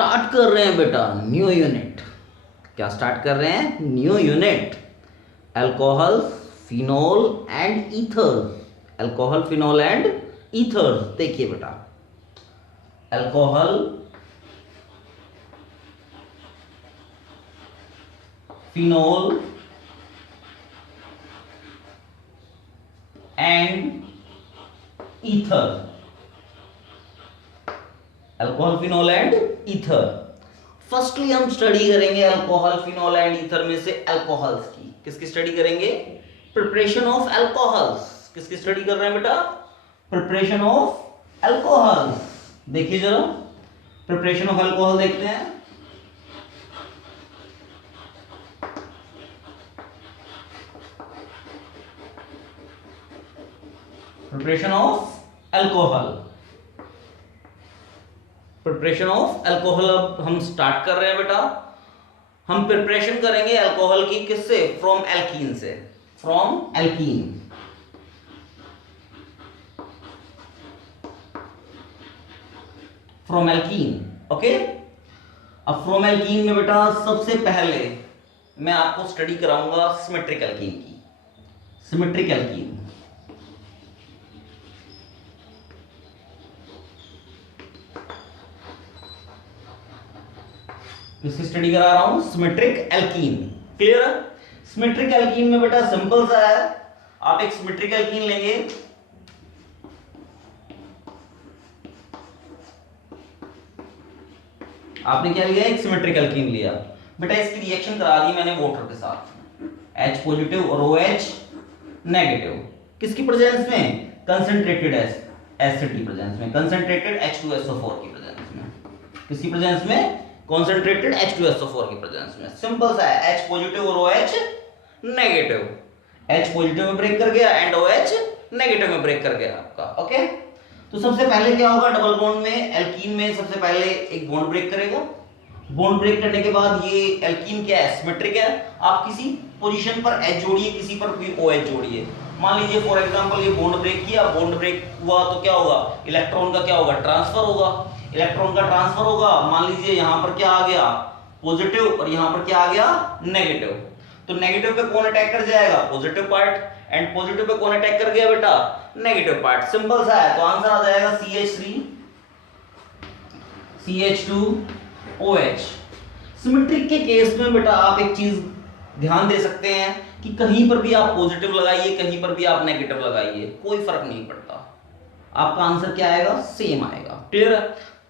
Start कर रहे हैं बेटा न्यू यूनिट। क्या स्टार्ट कर रहे हैं? New unit, alcohol, phenol and ether. Alcohol, phenol and ether. देखिए बेटा, alcohol, phenol and ether. Alcohol, phenol and ether. Firstly हम स्टडी करेंगे अल्कोहल, फिनोल एंड ईथर में से अल्कोहल्स की। किसकी स्टडी करेंगे? Preparation of alcohols. किसकी स्टडी कर रहे हैं बेटा? Preparation of alcohols. देखिए जरा, प्रिपरेशन ऑफ अल्कोहल देखते हैं। Preparation of alcohol, preparation of alcohol. अब हम स्टार्ट कर रहे हैं बेटा। हम प्रिपरेशन करेंगे अल्कोहल की किससे? फ्रॉम एल्कीन से। From alkene, from alkene. Okay, अब फ्रॉम एल्कीन में बेटा सबसे पहले मैं आपको स्टडी कराऊंगा सिमेट्रिक एल्कीन की। सिमेट्रिक एल्कीन, किसकी स्टडी करा रहा हूं? Symmetric alkene. क्लियर है? सिमेट्रिक एल्कीन में बेटा सिंपल सा है। आप एक सिमेट्रिक एल्कीन लेंगे, आपने क्या लिया? एक सिमेट्रिक एल्कीन लिया बेटा। इसकी रिएक्शन करा दी मैंने वाटर के साथ, H पॉजिटिव और OH नेगेटिव। किसकी प्रेजेंस में? कंसंट्रेटेड एसिड की प्रेजेंस में, कंसंट्रेटेड H2SO4 की प्रेजेंस में। किसकी प्रेजेंस में? कंसंट्रेटेड H2SO4 की प्रेजेंस में। सिंपल सा है, H पॉजिटिव और OH नेगेटिव। H पॉजिटिव में ब्रेक कर गया एंड OH नेगेटिव में ब्रेक कर गया आपका। ओके, तो सबसे पहले क्या होगा? डबल बॉन्ड में, एल्कीन में सबसे पहले एक बॉन्ड ब्रेक करेगा। बॉन्ड ब्रेक करने के बाद ये एल्कीन क्या है? सिमेट्रिक है। आप किसी पोजीशन पर H जोड़िए, किसी पर भी OH जोड़िए। मान लीजिए फॉर एग्जांपल ये बॉन्ड ब्रेक किया, बॉन्ड ब्रेक हुआ तो क्या होगा? इलेक्ट्रॉन का क्या होगा? ट्रांसफर होगा। इलेक्ट्रॉन का ट्रांसफर होगा। मान लीजिए यहां पर क्या आ गया? पॉजिटिव, और यहां पर क्या आ गया? नेगेटिव। तो नेगेटिव पे कौन अटैक कर जाएगा? Positive part. And positive pay कौन अटैक कर गया बेटा? Negative part. सिंपल सा है, तो आंसर आ जाएगा CH3 CH2OH। सिमेट्रिक के केस में बेटा आप एक चीज ध्यान दे सकते हैं कि कहीं पर भी आप पॉजिटिव लगाइए, कहीं पर भी आप नेगेटिव लगाइए, कोई फर्क नहीं पड़ता, आपका आंसर क्या आएगा? सेम आएगा। क्लियर है?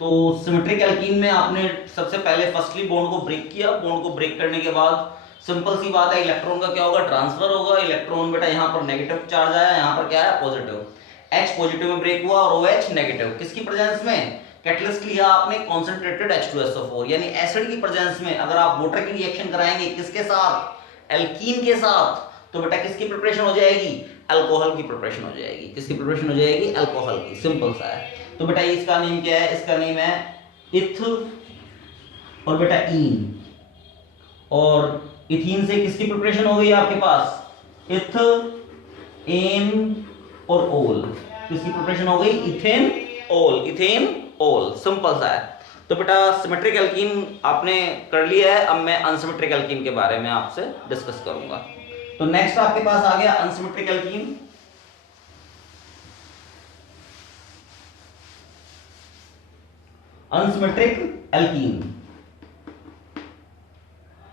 तो सिमेट्रिक एल्कीन में आपने सबसे पहले फर्स्टली बॉन्ड को ब्रेक किया। बॉन्ड को ब्रेक करने के बाद सिंपल सी बात है, इलेक्ट्रॉन का क्या होगा? ट्रांसफर होगा। इलेक्ट्रॉन बेटा यहाँ पर नेगेटिव चार्ज आया, यहाँ पर क्या है? पॉजिटिव। H पॉजिटिव में ब्रेक हुआ और OH नेगेटिव। किसकी प्रेजेंस में? कैटलिस्ट लिया आपने कंसंट्रेटेड H2SO4, यानी एसिड की प्रेजेंस में अगर आप वाटर की रिएक्शन कराएंगे किसके साथ? एल्कीन के साथ, तो बेटा किसकी प्रिपरेशन हो जाएगी? अल्कोहल की प्रिपरेशन हो जाएगी। किसकी प्रिपरेशन हो जाएगी? अल्कोहल की। सिंपल सा है। तो बेटा इसका नेम क्या है? इसका नेम है इथ और बेटा ईन। और इथीन से किसकी प्रिपरेशन हो गई आपके पास? इथ, एन और ओल। किसकी प्रिपरेशन हो गई? इथेन, ओल। इथेन, ओल। सिंपल सा है। तो बेटा सिमेट्रिक एल्कीन आपने कर लिया है। अब मैं अनसिमेट्रिक एल्कीन के बारे में आपसे डिस्कस करूंगा। तो नेक्स्ट आपके पास आ गया unsymmetric alkene. Unsymmetric alkene,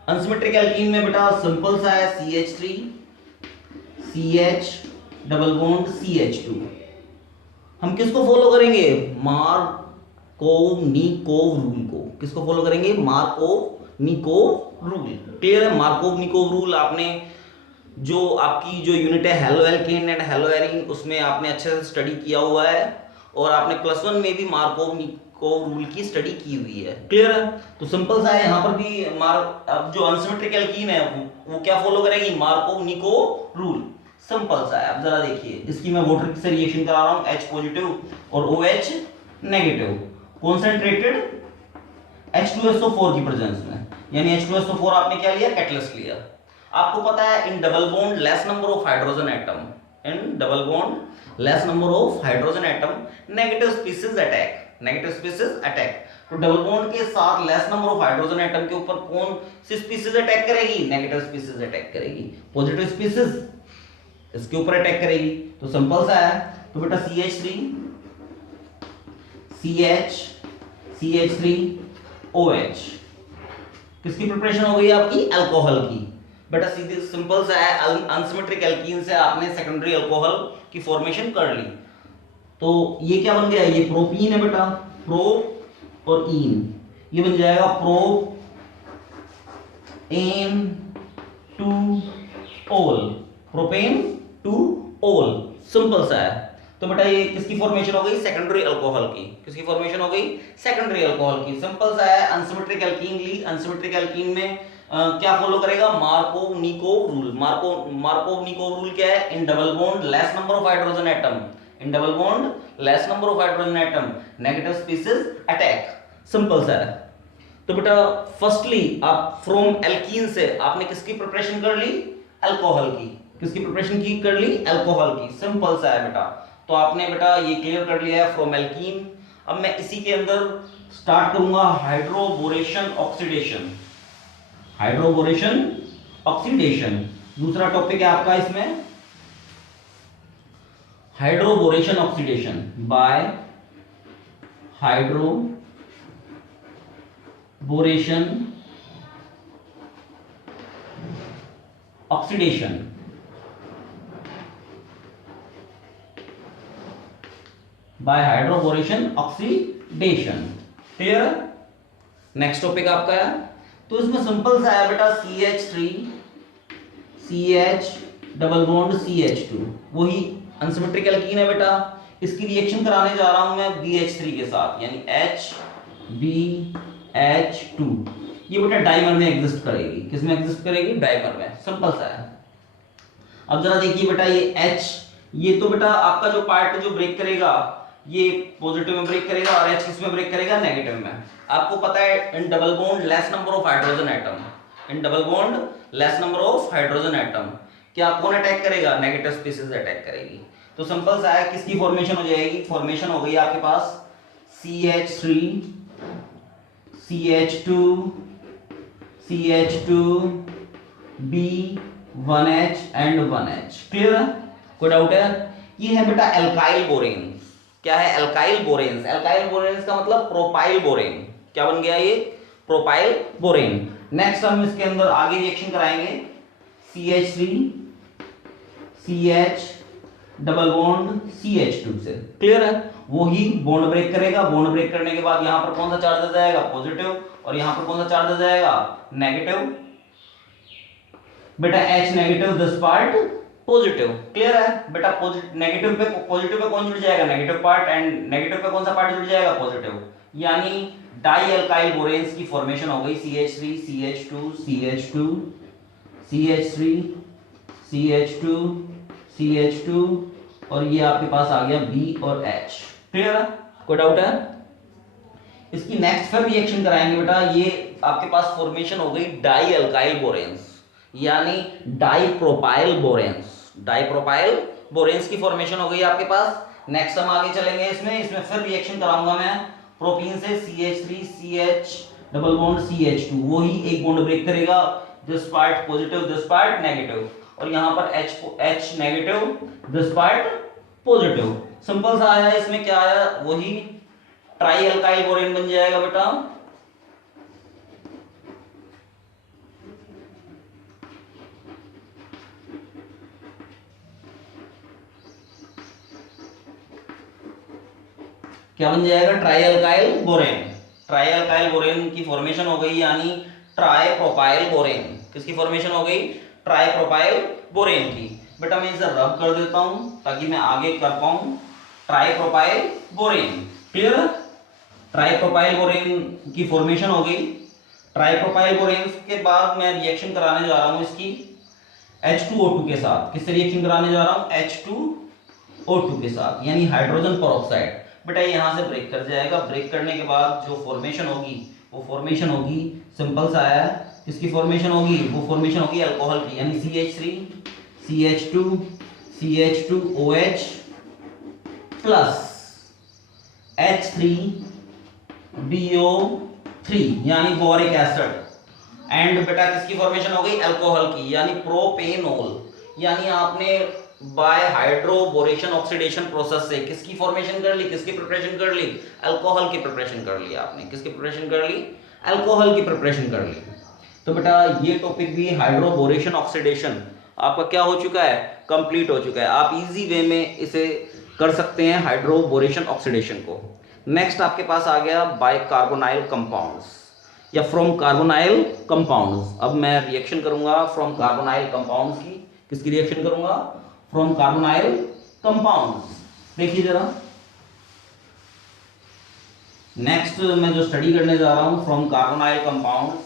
unsymmetric alkene में बेटा सिंपल सा है, CH3 CH double bond CH2। हम किसको फॉलो करेंगे? मार्कोव-निकोव रूल को। किसको फॉलो करेंगे? मार्कोव-निकोव रूल। क्लियर है? मार्कोव-निकोव रूल आपने जो आपकी जो यूनिट है halo alkane and hello arene, उसमें आपने अच्छे से स्टडी किया हुआ है और आपने +1 में भी मार्कोव-निकोव रूल की स्टडी की हुई है। क्लियर है? तो सिंपल सा है, यहाँ पर भी अब जो अनसिमेट्रिक एल्कीन है वो क्या फॉलो करेगी? मार्कोव-निकोव रूल। सिंपल सा है। अब जरा देखिए, इसकी मैं वाटर से रिएक्शन करा रहा हूं, H पॉजिटिव और OH नेगेटिव, कॉन्सेंट्रेटेड H2SO4 की प्रेजेंस में। यानी H2SO4 आपने क्या लिया? कैटलिस्ट लिया। आपको पता है in double bond less number of hydrogen atom, in double bond less number of hydrogen atom negative species attack. Negative species attack. तो डबल बॉन्ड के साथ less number of hydrogen atom के ऊपर कौन सी स्पीसीज अटैक करेगी? Negative species attack करेगी। Positive species इसके ऊपर अटैक करेगी। तो सिंपल सा है। तो बेटा CH3 CH CH3 OH किसकी प्रिपरेशन हो गई आपकी? अल्कोहल की। बेटा सीधे सिंपल सा है, अनसिमेट्रिक एल्कीन से आपने सेकेंडरी अल्कोहल की फॉर्मेशन कर ली। तो ये क्या बन गया? ये प्रोपीन है बेटा, प्रो और इन, ये बन जाएगा pro N two ol, propane two ol. Simple सा है। तो बेटा ये किसकी फॉर्मेशन हो गई? सेकेंडरी अल्कोहल की। किसकी फॉर्मेशन हो गई? सेकेंडरी अल्कोहल की। सिंपल सा है। अनसिमेट्रिक एल्कीन ली। अनसिमेट्रिक एल्कीन में क्या फॉलो करेगा? मार्कोव-निकोव रूल। मार्कोव-निकोव रूल क्या है? In double bond less number of hydrogen atom, in double bond less number of hydrogen atom, negative species attack. Simple सा है। तो बेटा फर्स्टली आप फ्रॉम एल्कीन से आपने किसकी प्रिपरेशन कर ली? अल्कोहल की। किसकी प्रिपरेशन की कर ली? अल्कोहल की। सिंपल सा है बेटा। तो आपने बेटा ये क्लियर कर लिया है फ्रॉम एल्कीन। अब मैं इसी के अंदर स्टार्ट करूंगा हाइड्रोबोरेशन ऑक्सीडेशन। हाइड्रोबोरेशन ऑक्सीडेशन दूसरा टॉपिक है आपका इसमें। Hydroboration oxidation by hydroboration oxidation by hydroboration oxidation. Clear? Next topic आपका है। तो इसमें सिंपल सा है बेटा CH3 CH double bond CH2, वही अनसिमेट्रिक एल्कीन है बेटा। इसकी रिएक्शन कराने जा रहा हूं मैं BH3 के साथ, यानी HBH2। ये बेटा डाइमर में एग्जिस्ट करेगी। किस में एग्जिस्ट करेगी? डाइमर में। सिंपल सा है। अब जरा देखिए बेटा ये H, ये तो बेटा आपका जो पार्ट जो ब्रेक करेगा ये पॉजिटिव में ब्रेक करेगा और H किस में ब्रेक करेगा? नेगेटिव में। आपको पता है in double bond less number of hydrogen atom, in double bond less number of hydrogen atom क्या कौन अटैक करेगा? नेगेटिव स्पीसीज अटैक करेगी। तो सिंपल सा है, किसकी फॉर्मेशन हो जाएगी? फॉर्मेशन हो गई आपके पास CH3 CH2 CH2 B1H and 1H। Clear है? कोई डाउट है? ये है बेटा एल्काइल बोरेन। क्या है? एल्काइल बोरेन्स। एल्काइल बोरेन्स का मतलब प्रोपाइल बोरेन। क्या बन गया ये? Propyl borane. नेक्स्ट हम इसके अंदर आगे रिएक्शन कराएंगे CH3 CH double bond CH2 से। क्लियर है? वो ही बॉन्ड ब्रेक करेगा। बॉन्ड ब्रेक करने के बाद यहां पर कौन सा चार्ज आ जाएगा? पॉजिटिव। और यहां पर कौन सा चार्ज आ जाएगा? नेगेटिव। बेटा H negative, this part positive. Clear है बेटा? नेगेटिव पे पॉजिटिव पे कौन जुड़ जाएगा? Negative part. एंड नेगेटिव पे कौन सा पार्ट जुड़ जाएगा? पॉजिटिव। यानी डाई एल्काइल बोरेन्स की फॉर्मेशन हो गई CH3 CH2 CH2 CH3 CH2 CH2 और ये आपके पास आ गया B और H। क्लियर है? कोई डाउट है? इसकी नेक्स्ट फिर रिएक्शन कराएंगे बेटा। ये आपके पास फॉर्मेशन हो गई डाई एल्काइल बोरेन्स, यानी डाइप्रोपाइल बोरेन्स। डाइप्रोपाइल बोरेन्स की फॉर्मेशन हो गई आपके पास। नेक्स्ट हम आगे चलेंगे इसमें फिर रिएक्शन कराऊंगा मैं प्रोपीन से CH3 CH double bond CH2। वो ही एक बॉन्ड ब्रेक करेगा, this part positive, this part negative. और यहां पर H negative, this part positive. Simple सा आया। इसमें क्या आया? वही ट्राई एल्काइल बोरेन बन जाएगा बेटा। क्या बन जाएगा? ट्राइएल्काइल बोरेन। ट्राइएल्काइल बोरेन की फॉर्मेशन हो गई, यानी ट्राइप्रोपाइल बोरेन। किसकी फॉर्मेशन हो गई? ट्राइप्रोपाइल बोरेन की। बेटा मैं इसे रब कर देता हूं ताकि मैं आगे कर पाऊं। ट्राइप्रोपाइल बोरेन। क्लियर? ट्राइप्रोपाइल बोरेन की फॉर्मेशन हो गई। ट्राइप्रोपाइल बोरेन के बाद मैं रिएक्शन कराने जा रहा हूं इसकी H2O2 के साथ। किससे रिएक्शन कराने जा रहा हूं? H2O2 के साथ, यानी हाइड्रोजन पेरोक्साइड। बेटा यहां से ब्रेक कर जाएगा। ब्रेक करने के बाद जो फॉर्मेशन होगी वो फॉर्मेशन होगी, सिंपल सा है, किसकी फॉर्मेशन होगी? वो फॉर्मेशन होगी अल्कोहल की, यानी CH3 CH2 CH2OH plus H3 BO3 यानी बोरिक एसिड, एंड बेटा किसकी फॉर्मेशन हो गई, अल्कोहल की, यानी प्रोपेनॉल। यानी आपने बाय हाइड्रोबोरेशन ऑक्सीडेशन प्रोसेस से किसकी फॉर्मेशन कर ली, किसकी प्रिपरेशन कर ली, अल्कोहल की प्रिपरेशन कर ली आपने। किसकी प्रिपरेशन कर ली, अल्कोहल की प्रिपरेशन कर ली। तो बेटा ये टॉपिक भी हाइड्रोबोरेशन ऑक्सीडेशन आपका क्या हो चुका है, कंप्लीट हो चुका है। आप इजी वे में इसे कर सकते हैं हाइड्रोबोरेशन ऑक्सीडेशन को। नेक्स्ट आपके पास आ गया बाय कार्बोनाइल कंपाउंड्स या फ्रॉम कार्बोनाइल कंपाउंड्स। अब मैं रिएक्शन करूंगा फ्रॉम कार्बोनाइल कंपाउंड्स की। किसकी रिएक्शन करूंगा, फ्रॉम कार्बोनाइल कंपाउंड्स। देखिए जरा, नेक्स्ट मैं जो स्टडी करने जा रहा हूं from carbonyl compounds,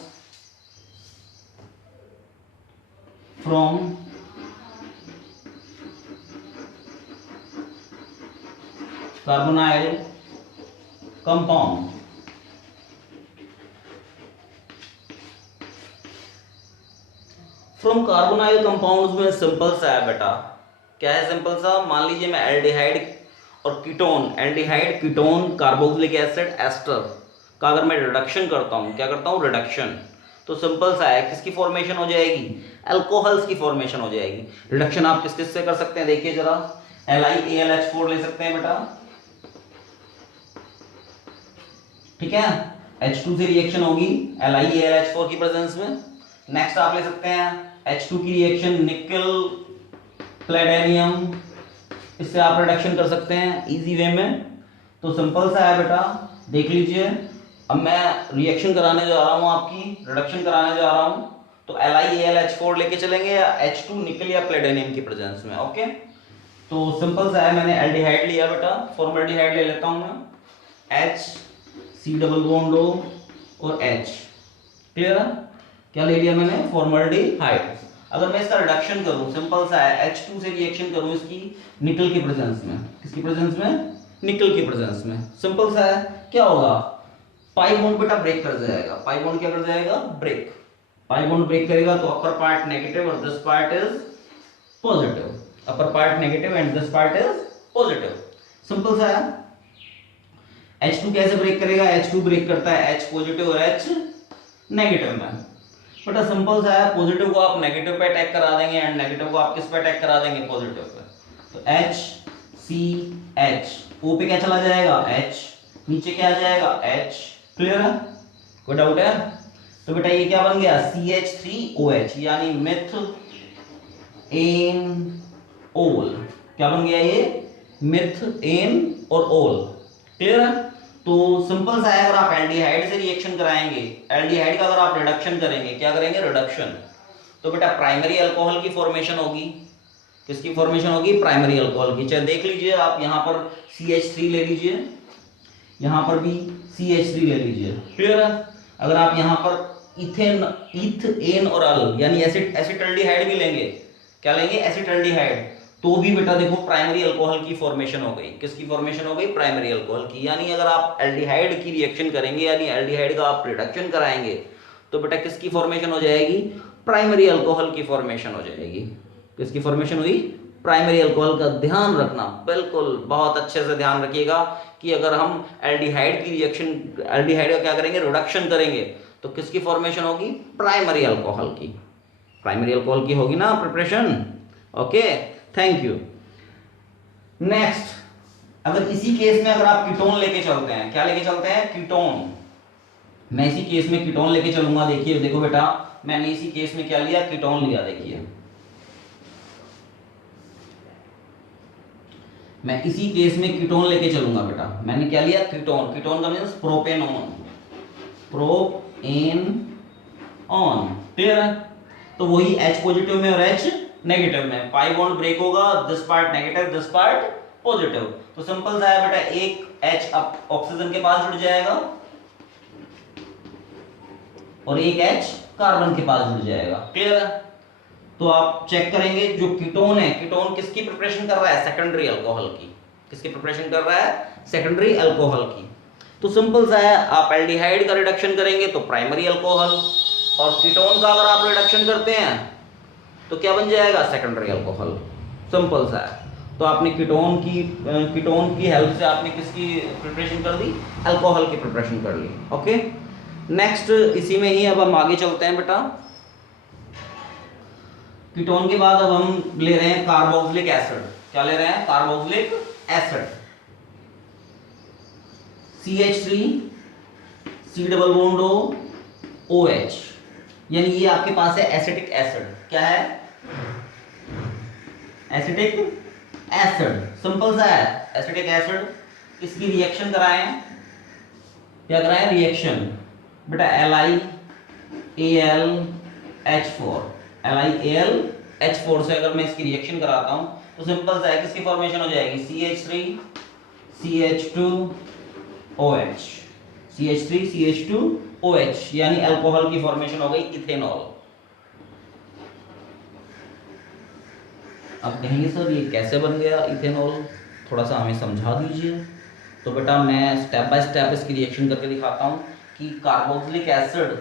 from carbonyl compound. From carbonyl compounds में सिंपल सा है बेटा। क्या है सिंपल सा, मान लीजिए मैं एल्डिहाइड और ketone, aldehyde ketone carboxylic acid ester का अगर मैं रिडक्शन करता हूं, क्या करता हूं, रिडक्शन, तो सिंपल सा है किसकी फॉर्मेशन हो जाएगी, अल्कोहल्स की फॉर्मेशन हो जाएगी। रिडक्शन आप किस किस से कर सकते हैं, देखिए जरा, LiAlH4 ले सकते हैं बेटा, ठीक है, H2 से रिएक्शन होगी LiAlH4 की प्रेजेंस में। नेक्स्ट आप ले सकते हैं H2 की रिएक्शन निकल प्लेडेनियम, इससे आप रिडक्शन कर सकते हैं इजी वे में। तो सिंपल सा है बेटा, देख लीजिए। अब मैं रिएक्शन कराने जा रहा हूं, आपकी रिडक्शन कराने जा रहा हूं, तो LiAlH4 लेके चलेंगे या H2 निकल या प्लेडेनियम की प्रेजेंस में। ओके, तो सिंपल सा है, मैंने एल्डिहाइड लिया बेटा, फॉर्मल्डिहाइड ले लेता हूं मैं, H C double bond O और H, क्लियर है, क्या ले लिया मैंने, फॉर्मल्डिहाइड। अगर मैं इसका रिडक्शन करूं, सिंपल सा है, H2 से रिएक्शन करूं इसकी निकल की प्रेजेंस में, किसकी प्रेजेंस में, निकल की प्रेजेंस में, सिंपल सा है, क्या होगा, पाई बॉन्ड बेटा ब्रेक कर जाएगा। पाई बॉन्ड क्या कर जाएगा, ब्रेक। पाई बॉन्ड ब्रेक करेगा तो अपर पार्ट नेगेटिव और this part is positive, upper part negative and this part is positive, simple सा है। H2 कैसे ब्रेक करेगा, H2 ब्रेक करता है H पॉजिटिव और H नेगेटिव में। बेटा सिंपल सा है, पॉजिटिव को आप नेगेटिव पे अटैक करा देंगे एंड नेगेटिव को आप किस पे अटैक करा देंगे, पॉजिटिव पे। तो HCH, O पे क्या चला जाएगा, H, नीचे क्या आ जाएगा, H, क्लियर है, कोई डाउट है। तो बेटा ये क्या बन गया, CH3OH, यानी मिथ एन ओल। क्या बन गया ये, मिथ एन और ओल, क्लियर है। तो सिंपल सा है, अगर आप एल्डिहाइड से रिएक्शन कराएंगे, एल्डिहाइड का अगर आप रिडक्शन करेंगे, क्या करेंगे, रिडक्शन, तो बेटा प्राइमरी अल्कोहल की फॉर्मेशन होगी। किसकी फॉर्मेशन होगी, प्राइमरी अल्कोहल की। चाहे देख लीजिए आप, यहां पर CH3 ले लीजिए, यहां पर भी CH3 ले लीजिए, क्लियर है। अगर आप यहां पर इथेन, इथेन और अल यानी एसिटल्डिहाइड भी लेंगे, क्या लेंगे, एसिटल्डिहाइड, तो भी बेटा देखो प्राइमरी अल्कोहल की फॉर्मेशन हो गई। किसकी फॉर्मेशन हो गई, प्राइमरी अल्कोहल की। यानी अगर आप एल्डिहाइड की रिएक्शन करेंगे, यानी एल्डिहाइड का आप रिडक्शन कराएंगे, तो बेटा किसकी फॉर्मेशन हो जाएगी, प्राइमरी अल्कोहल की फॉर्मेशन हो जाएगी। किसकी फॉर्मेशन हुई, प्राइमरी अल्कोहल का ध्यान रखना, बिल्कुल बहुत अच्छे से ध्यान रखिएगा कि अगर हम एल्डिहाइड की रिएक्शन, एल्डिहाइड का क्या करेंगे, रिडक्शन करेंगे, तो किसकी फॉर्मेशन होगी, प्राइमरी अल्कोहल की। प्राइमरी अल्कोहल की होगी ना preparation. Okay, thank you. Next, अगर इसी केस में अगर आप कीटोन लेके चलते हैं, क्या लेके चलते हैं, कीटोन, मैं इसी केस में कीटोन लेके चलूंगा। देखिए देखो बेटा, मैंने इसी केस में क्या लिया, कीटोन लिया। देखिए मैं इसी केस में कीटोन लेके चलूंगा बेटा, मैंने क्या लिया, कीटोन। कीटोन का मीन्स प्रोपेनॉन, प्रोपेनॉन, क्लियर है। तो वही H पॉजिटिव में और H नेगेटिव में, पाई बॉन्ड ब्रेक होगा, this part negative, this part positive. तो सिंपल सा है बेटा, एक H अब ऑक्सीजन के पास जुड़ जाएगा और एक H कार्बन के पास जुड़ जाएगा, क्लियर है। तो आप चेक करेंगे, जो कीटोन है, कीटोन किसकी प्रिपरेशन कर रहा है, सेकेंडरी अल्कोहल की। किसकी प्रिपरेशन कर रहा है, सेकेंडरी अल्कोहल की। तो सिंपल सा है, आप एल्डिहाइड का रिडक्शन करेंगे तो प्राइमरी अल्कोहल, और कीटोन का अगर आप रिडक्शन करते हैं तो क्या बन जाएगा, सेकेंडरी अल्कोहल, सिंपल सा है। तो आपने कीटोन की हेल्प से आपने किसकी प्रिपरेशन कर दी, अल्कोहल की प्रिपरेशन कर ली। ओके, नेक्स्ट इसी में ही अब हम आगे चलते हैं बेटा। कीटोन के बाद अब हम ले रहे हैं कार्बोक्सिलिक एसिड। क्या ले रहे हैं, carboxylic acid. CH3 C double bond O OH, यानी ये आपके पास है एसिटिक एसिड। क्या है, एसिटिक एसिड, सिंपल सा है एसिटिक एसिड। इसकी रिएक्शन कराएं, क्या कराएं, रिएक्शन बेटा LiAlH4, LiAlH4 से अगर मैं इसकी रिएक्शन कराता हूं तो सिंपल सा है, किसकी फॉर्मेशन हो जाएगी, CH3 CH2 OH, CH3 CH2 OH, यानी अल्कोहल की फॉर्मेशन हो गई इथेनॉल। अब कहेंगे सर ये कैसे बन गया इथेनॉल, थोड़ा सा हमें समझा दीजिए। तो बेटा मैं स्टेप बाय स्टेप इसकी रिएक्शन करके दिखाता हूँ कि कार्बोक्सिलिक एसिड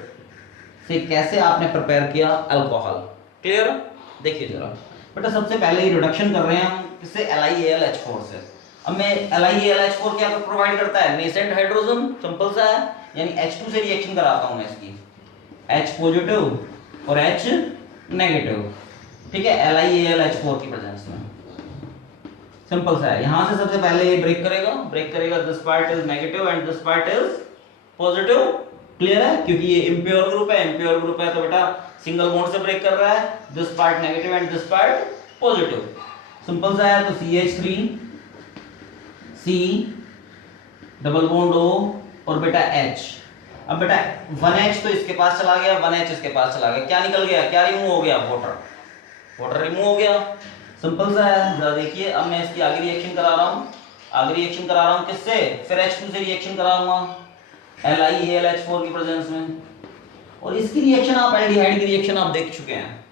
से कैसे आपने प्रिपेयर किया अल्कोहल। क्लियर, देखिए जरा बेटा, सबसे पहले ही रिडक्शन कर रहे हैं हम किससे, LiAlH4 से। अब मैं LiAlH4 क्या प्रोवाइड करता है, नेसेंट हाइड्रोजन, सिंपल सा है, यानी H2 से रिएक्शन कराता हूं मैं इसकी, H पॉजिटिव और H नेगेटिव, ठीक है, LiAlH4 की प्रेजेंस में। सिंपल सा है, यहां से सबसे पहले ये ब्रेक करेगा, this part is negative and this part is positive. Clear है, क्योंकि ये इम्प्योर ग्रुप है, तो बेटा सिंगल बॉन्ड से ब्रेक कर रहा है, this part negative and this part positive. Simple सा है, तो CH3 C double bond O और बेटा H। अब बेटा 1H तो इसके पास चला गया, 1H इसके पास चला गया, क्या निकल गया, क्या रिमूव हो गया, वाटर रिमूव हो गया। सिंपल सा है, जरा देखिए, अब मैं इसकी आगे रिएक्शन करा रहा हूं, किससे, फिर H2 से रिएक्शन कराऊंगा LiAlH4 की प्रेजेंस में, और इसकी रिएक्शन आप एल्डिहाइड की रिएक्शन आप देख चुके हैं,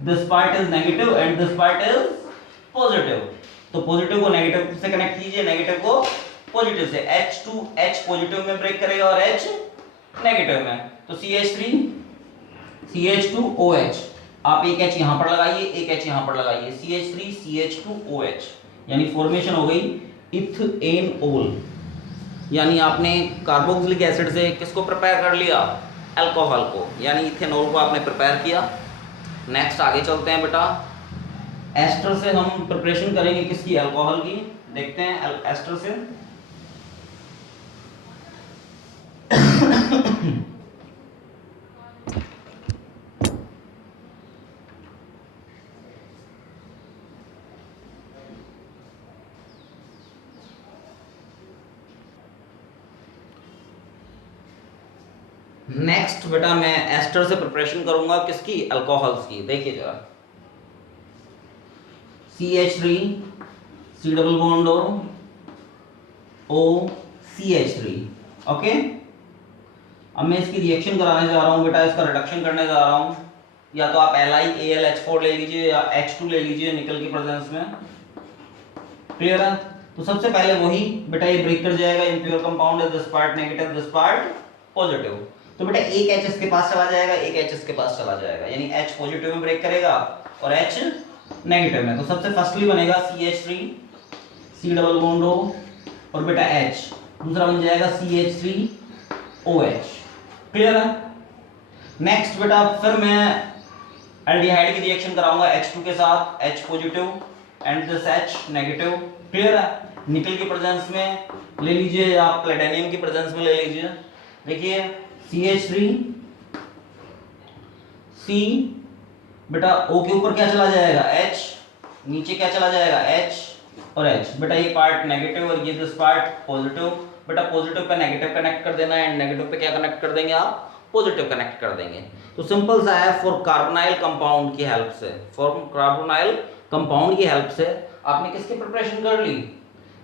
this part is negative and this part is positive. तो पॉजिटिव को नेगेटिव से कनेक्ट कीजिए, नेगेटिव को पॉजिटिव से, H पॉजिटिव में ब्रेक करेगा और H नेगेटिव में, तो CH3 CH2 OH, आप एक H यहां पर लगाइए, एक H यहां पर लगाइए, CH3 CH2 OH, यानी फॉर्मेशन हो गई इथेनॉल। यानी आपने कार्बोक्सिलिक एसिड से किसको प्रिपेयर कर लिया, अल्कोहल को, यानी इथेनॉल को आपने प्रिपेयर किया। नेक्स्ट आगे चलते हैं बेटा, एस्टर से हम प्रिपरेशन करेंगे किसकी, अल्कोहल की। देखते हैं एस्टर से नेक्स्ट बेटा मैं एस्टर से प्रिपरेशन करूंगा किसकी, अल्कोहल्स की। देखिए जरा, CH3 C double bond O CH3, okay. अब मैं इसकी रिएक्शन कराने जा रहा हूं बेटा, इसका रिडक्शन करने जा रहा हूं, या तो आप LiAlH4 ले लीजिए या H2 ले लीजिए निकल की प्रेजेंस में। क्लियर है, तो सबसे पहले वही बेटा ये ब्रेक कर जाएगा, इंप्योर कंपाउंड है, this part negative this part positive, तो बेटा एक H इसके पास चला जाएगा, एक H इसके पास चला जाएगा, यानी H पॉजिटिव में ब्रेक करेगा और H नेगेटिव में। तो सबसे फर्स्टली बनेगा CH3 C double bond O और बेटा H, दूसरा बन जाएगा CH3 OH। क्लियर है, नेक्स्ट बेटा फिर मैं एल्डिहाइड की रिएक्शन कराऊंगा H2 के साथ, H positive and this H negative. Clear है, निकल की प्रेजेंस में ले लीजिए या प्लेटिनियम की प्रेजेंस में ले लीजिए। देखिए CH3 C बेटा O के ऊपर क्या चला जाएगा, H, नीचे क्या चला जाएगा, H और H। बेटा ये पार्ट नेगेटिव और ये दिस पार्ट पॉजिटिव, बेटा पॉजिटिव पे नेगेटिव कनेक्ट कर देना एंड नेगेटिव पे क्या कनेक्ट कर देंगे आप, पॉजिटिव कनेक्ट कर देंगे। तो सिंपल सा है, फॉर कार्बोनाइल कंपाउंड की हेल्प से, आपने किसकी प्रिपरेशन कर ली,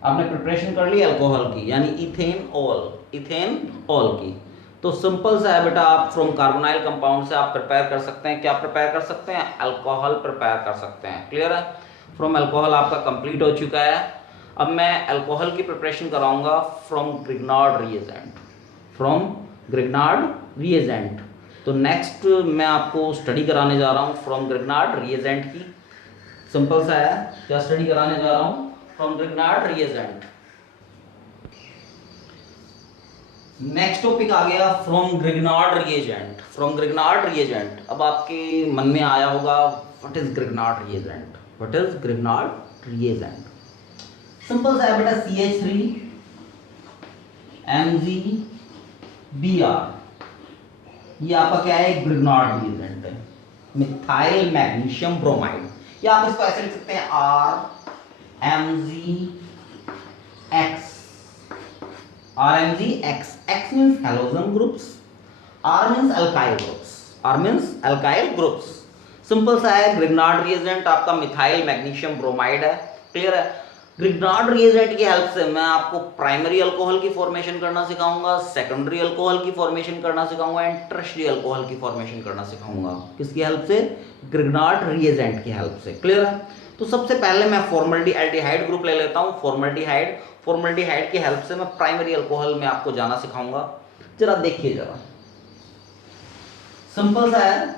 आपने प्रिपरेशन कर ली अल्कोहल की, यानी इथेनॉल की। तो सिंपल सा है बेटा, आप फ्रॉम कार्बोनाइल कंपाउंड से आप प्रिपेयर कर सकते हैं, क्या प्रिपेयर कर सकते हैं, अल्कोहल प्रिपेयर कर सकते हैं। क्लियर है, फ्रॉम अल्कोहल आपका कंप्लीट हो चुका है। अब मैं अल्कोहल की प्रिपरेशन कराऊंगा फ्रॉम ग्रिग्नार्ड रिएजेंट। तो नेक्स्ट मैं आपको स्टडी कराने जा रहा हूँ फ्रॉम ग्रिग्नार्ड रिएजेंट की। सिंपल सा है, क्या स्टडी कराने जा रहा हूं, from Grignard reagent. Next topic आ गया from Grignard reagent. From Grignard reagent, अब आपके मन में आया होगा what is Grignard reagent, what is Grignard reagent. Simple सा है बेटा, CH3 MgBr, ये आपका क्या है, ग्रिग्नार्ड रिएजेंट है, मिथाइल मैग्नीशियम ब्रोमाइड, या आप इसको ऐसे लिख सकते हैं RMgX। X means halogen groups, R means alkyl groups, R means alkyl groups। Simple सा है, ग्रिग्नार्ड रिएजेंट आपका मिथाइल मैग्नीशियम ब्रोमाइड है, क्लियर है। ग्रिग्नार्ड रिएजेंट की हेल्प से मैं आपको प्राइमरी अल्कोहल की फॉर्मेशन करना सिखाऊंगा, सेकेंडरी अल्कोहल की फॉर्मेशन करना सिखाऊंगा एंड टर्शियरी अल्कोहल की फॉर्मेशन करना सिखाऊंगा। किसकी हेल्प से, ग्रिग्नार्ड रिएजेंट की हेल्प से, क्लियर है। तो सबसे पहले मैं फॉर्मल्डिहाइड ग्रुप ले लेता हूं, फॉर्मल्डिहाइड की हेल्प से मैं प्राइमरी अल्कोहल में आपको जाना सिखाऊंगा। जरा देखिए, जरा सिंपल सा है,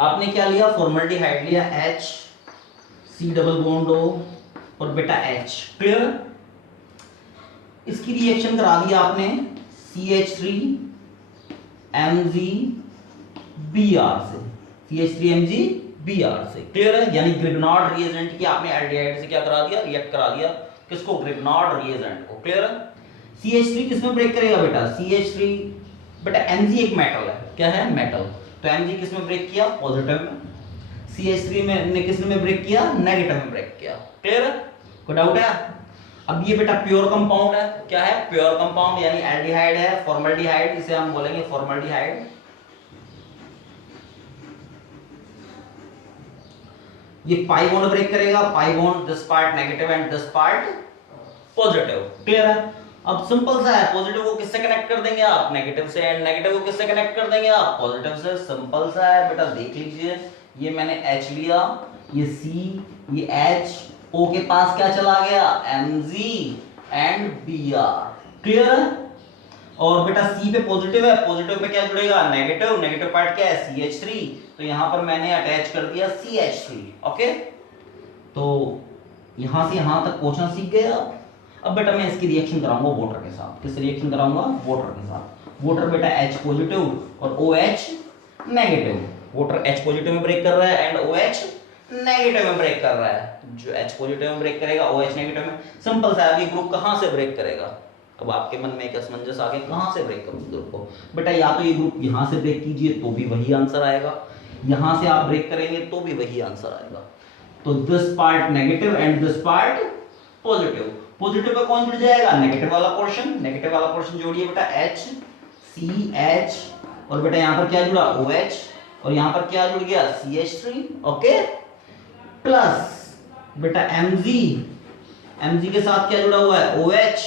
आपने क्या लिया, फॉर्मल्डिहाइड लिया, H C double bond O और बेटा H, क्लियर। इसकी रिएक्शन करा दिया आपने CH3 MgBr से, CH3 MgBr से, क्लियर है। यानी ग्रिग्नार्ड रिएजेंट की आपने एल्डिहाइड से क्या करा दिया, रिएक्ट करा दिया, किसको, ग्रिग्नार्ड रिएजेंट को, क्लियर है। CH3 किसमें ब्रेक करेगा बेटा, CH3 बेटा Mg एक मेटल है, क्या है, मेटल, तो Mg किसमें ब्रेक किया, पॉजिटिव में। CH3 में ने किसने में ब्रेक किया, नेगेटिव में ब्रेक किया, क्लियर है, कोई डाउट है। अब ये बेटा प्योर कंपाउंड है, क्या है, प्योर कंपाउंड, यानी एल्डिहाइड है, फॉर्मल्डिहाइड, इसे हम बोलेंगे फॉर्मल्डिहाइड। ये पाई बॉन्ड ब्रेक करेगा, pi bond, this part negative and this part positive, clear है। अब सिंपल सा है, पॉजिटिव को किससे कनेक्ट कर देंगे आप, नेगेटिव से, एंड नेगेटिव को किससे कनेक्ट कर देंगे आप, पॉजिटिव से। सिंपल सा है बेटा, देख लीजिए, ये मैंने H लिया, ये C, ये H, O के पास क्या चला गया, Mg एंड Br, क्लियर है। और बेटा C पे पॉजिटिव है, पॉजिटिव पे क्या जुड़ेगा, नेगेटिव, नेगेटिव पार्ट क्या है, CH3, तो यहां पर मैंने अटैच कर दिया CH3, ओके। तो यहां से यहां तक पहुंचना सीख गए आप। अब बेटा मैं इसकी रिएक्शन कराऊंगा वाटर के साथ, किस रिएक्शन कराऊंगा, वाटर के साथ। वाटर बेटा H पॉजिटिव और OH negative, water H positive में ब्रेक कर रहा है एंड OH नेगेटिव में ब्रेक कर रहा है, जो H पॉजिटिव में ब्रेक करेगा, OH नेगेटिव में। सिंपल सा है, ये ग्रुप कहां से ब्रेक करेगा, अब आपके मन में एक असमंजस आ गया, कहां से ब्रेक करूं ग्रुप को, बेटा या तो ये ग्रुप यहां से ब्रेक कीजिए तो भी वही आंसर आएगा, यहां से आप ब्रेक करेंगे तो भी वही आंसर आएगा। तो this part negative and this part positive, positive pay कौन जुड़ जाएगा, नेगेटिव वाला पोर्शन, नेगेटिव वाला पोर्शन जोड़िए बेटा H CH, और बेटा यहां पर क्या जुड़ा, OH, और यहां पर क्या जुड़ गया, CH3, ओके, प्लस बेटा Mg के साथ क्या जुड़ा हुआ है, OH,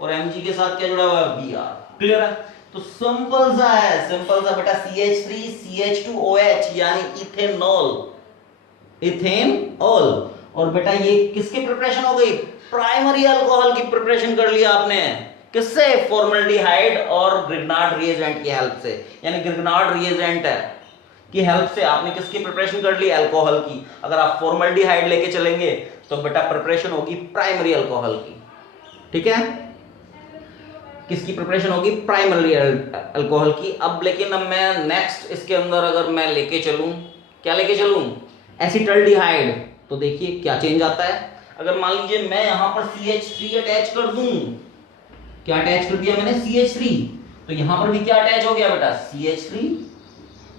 और Mg के साथ क्या जुड़ा हुआ है, Br, क्लियर है। तो सिंपल सा है, सिंपल सा बेटा, CH3 CH2 OH यानी इथेनॉल, इथेनॉल। और बेटा ये किसकी प्रिपरेशन हो गई, प्राइमरी अल्कोहल की प्रिपरेशन कर लिया आपने, किससे, फॉर्मल्डिहाइड और ग्रिग्नार्ड रिएजेंट की हेल्प से, यानी ग्रिग्नार्ड रिएजेंट की हेल्प से आपने किसकी प्रिपरेशन कर ली, अल्कोहल की। अगर आप फॉर्मल्डिहाइड लेके चलेंगे तो बेटा प्रिपरेशन होगी प्राइमरी अल्कोहल की, ठीक है, किसकी प्रिपरेशन होगी, प्राइमरी अल्कोहल की। अब लेकिन अब मैं नेक्स्ट इसके अंदर अगर मैं लेके चलूं, क्या लेके चलूं, एसिटल्डिहाइड, तो देखिए क्या चेंज आता है। अगर मान लीजिए मैं यहां पर CH3 अटैच कर दूं, क्या अटैच कर दिया मैंने, CH3, तो यहां पर भी क्या अटैच हो गया बेटा, CH3,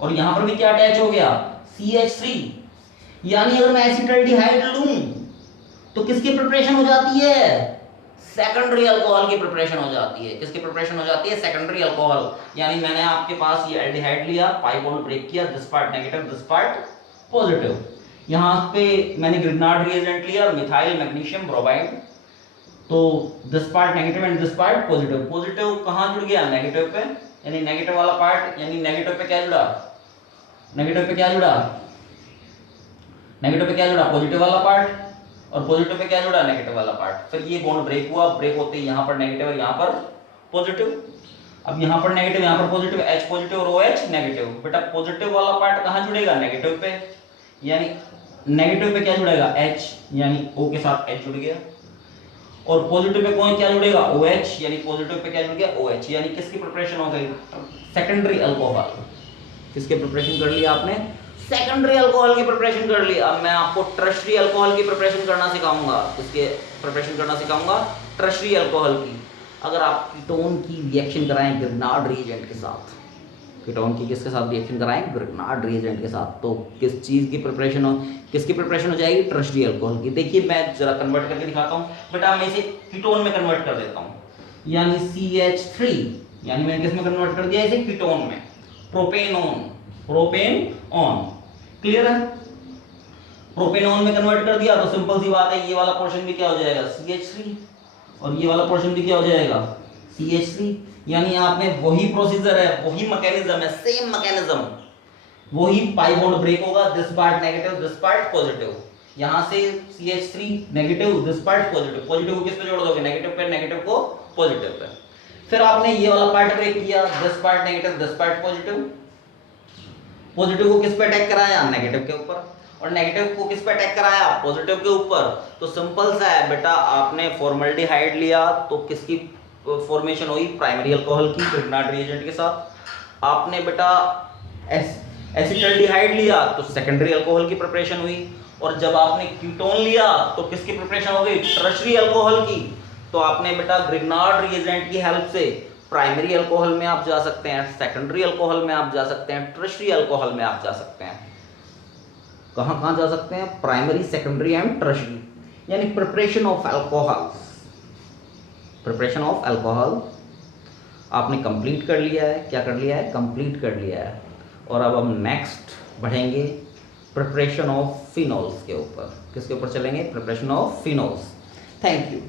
और यहां पर भी क्या अटैच हो गया, CH3। यानी अगर मैं एसिटल्डिहाइड लूं तो किसकी प्रिपरेशन हो जाती है, सेकेंडरी अल्कोहल की प्रिपरेशन हो जाती है, किसकी प्रिपरेशन हो जाती है, सेकेंडरी अल्कोहल। यानी मैंने आपके पास ये एल्डिहाइड लिया, पाई बॉन्ड ब्रेक किया, this part negative this part positive, यहां पे मैंने ग्रिग्नार्ड रिएजेंट लिया, मिथाइल मैग्नीशियम ब्रोमाइड, तो this part negative and this part positive, positive कहां जुड़ गया, नेगेटिव पे, यानी नेगेटिव वाला पार्ट, यानी नेगेटिव पे क्या जुड़ा, नेगेटिव पे क्या जुड़ा, नेगेटिव पे क्या जुड़ा, पॉजिटिव वाला पार्ट, और पॉजिटिव पे क्या जुड़ा, नेगेटिव वाला पार्ट। फिर ये बॉन्ड ब्रेक हुआ, ब्रेक होते ही यहां पर नेगेटिव और यहां पर पॉजिटिव, अब यहां पर नेगेटिव यहां पर पॉजिटिव, H पॉजिटिव और OH नेगेटिव, बेटा पॉजिटिव वाला पार्ट कहां जुड़ेगा, नेगेटिव पे, यानी नेगेटिव पे क्या जुड़ेगा H, यानी O के साथ H जुड़ गया, और पॉजिटिव पे कौन क्या जुड़ेगा OH, यानी पॉजिटिव पे क्या जुड़ गया OH, यानी किसकी प्रिपरेशन हो गई सेकेंडरी अल्कोहल। किसके प्रिपरेशन कर लिया आपने सेकेंडरी अल्कोहल की प्रिपरेशन कर ली। अब मैं आपको टर्शरी अल्कोहल की प्रिपरेशन करना सिखाऊंगा। किसके प्रिपरेशन करना सिखाऊंगा टर्शरी अल्कोहल की। अगर आप कीटोन की रिएक्शन कराएं ग्रिग्नार्ड रिएजेंट के साथ, कीटोन की किसके साथ रिएक्शन कराएं ग्रिग्नार्ड रिएजेंट के साथ, तो किस चीज़ की प्रिपरेशन हो, किसकी प्रिपरेशन हो जाएगी टर्शरी अल्कोहल की। देखिए मैं जरा कन्वर्ट करके दिखाता हूँ बेटा, मैं इसे कीटोन में कन्वर्ट कर देता हूँ, यानी CH3, यानी मैंने किस में कन्वर्ट कर दिया इसे कीटोन में, प्रोपेनोन, प्रोपेनॉन, क्लियर है। प्रोपेनॉन में कन्वर्ट कर दिया तो सिंपल सी बात है, ये वाला पोर्शन भी क्या हो जाएगा CH3 और ये वाला पोर्शन भी क्या हो जाएगा CH3, यानी आपने वही प्रोसीजर है, वही मैकेनिज्म है, सेम मैकेनिज्म, वही पाई बॉन्ड ब्रेक होगा, this part negative this part positive, यहां से CH3 negative this part positive, positive को किस पे जोड़ दोगे नेगेटिव पे, नेगेटिव को पॉजिटिव पे, फिर आपने ये वाला पार्ट ब्रेक किया, this part negative this part positive, positive को किस पे अटैक कराया नेगेटिव के ऊपर, और नेगेटिव को किस पे अटैक कराया पॉजिटिव के ऊपर। तो सिंपल सा है बेटा, आपने फॉर्मल्डिहाइड लिया तो किसकी फॉर्मेशन हुई प्राइमरी अल्कोहल की ग्रिग्नार्ड रिएजेंट के साथ, आपने बेटा एसिटल्डिहाइड लिया तो सेकेंडरी अल्कोहल की प्रिपरेशन हुई, और जब आपने कीटोन लिया तो किसकी प्रिपरेशन हो गई टर्शरी अल्कोहल की। तो आपने बेटा ग्रिग्नार्ड रिएजेंट की हेल्प से प्राइमरी अल्कोहल में आप जा सकते हैं, सेकेंडरी अल्कोहल में आप जा सकते हैं, टर्शरी अल्कोहल में आप जा सकते हैं। कहां कहां जा सकते हैं प्राइमरी सेकेंडरी एंड टर्शरी, यानी preparation of alcohol, preparation of alcohol आपने कंप्लीट कर लिया है। क्या कर लिया है कंप्लीट कर लिया है। और अब हम नेक्स्ट बढ़ेंगे प्रिपरेशन ऑफ फिनोल्स के ऊपर। किसके ऊपर चलेंगे preparation of phenols. Thank you.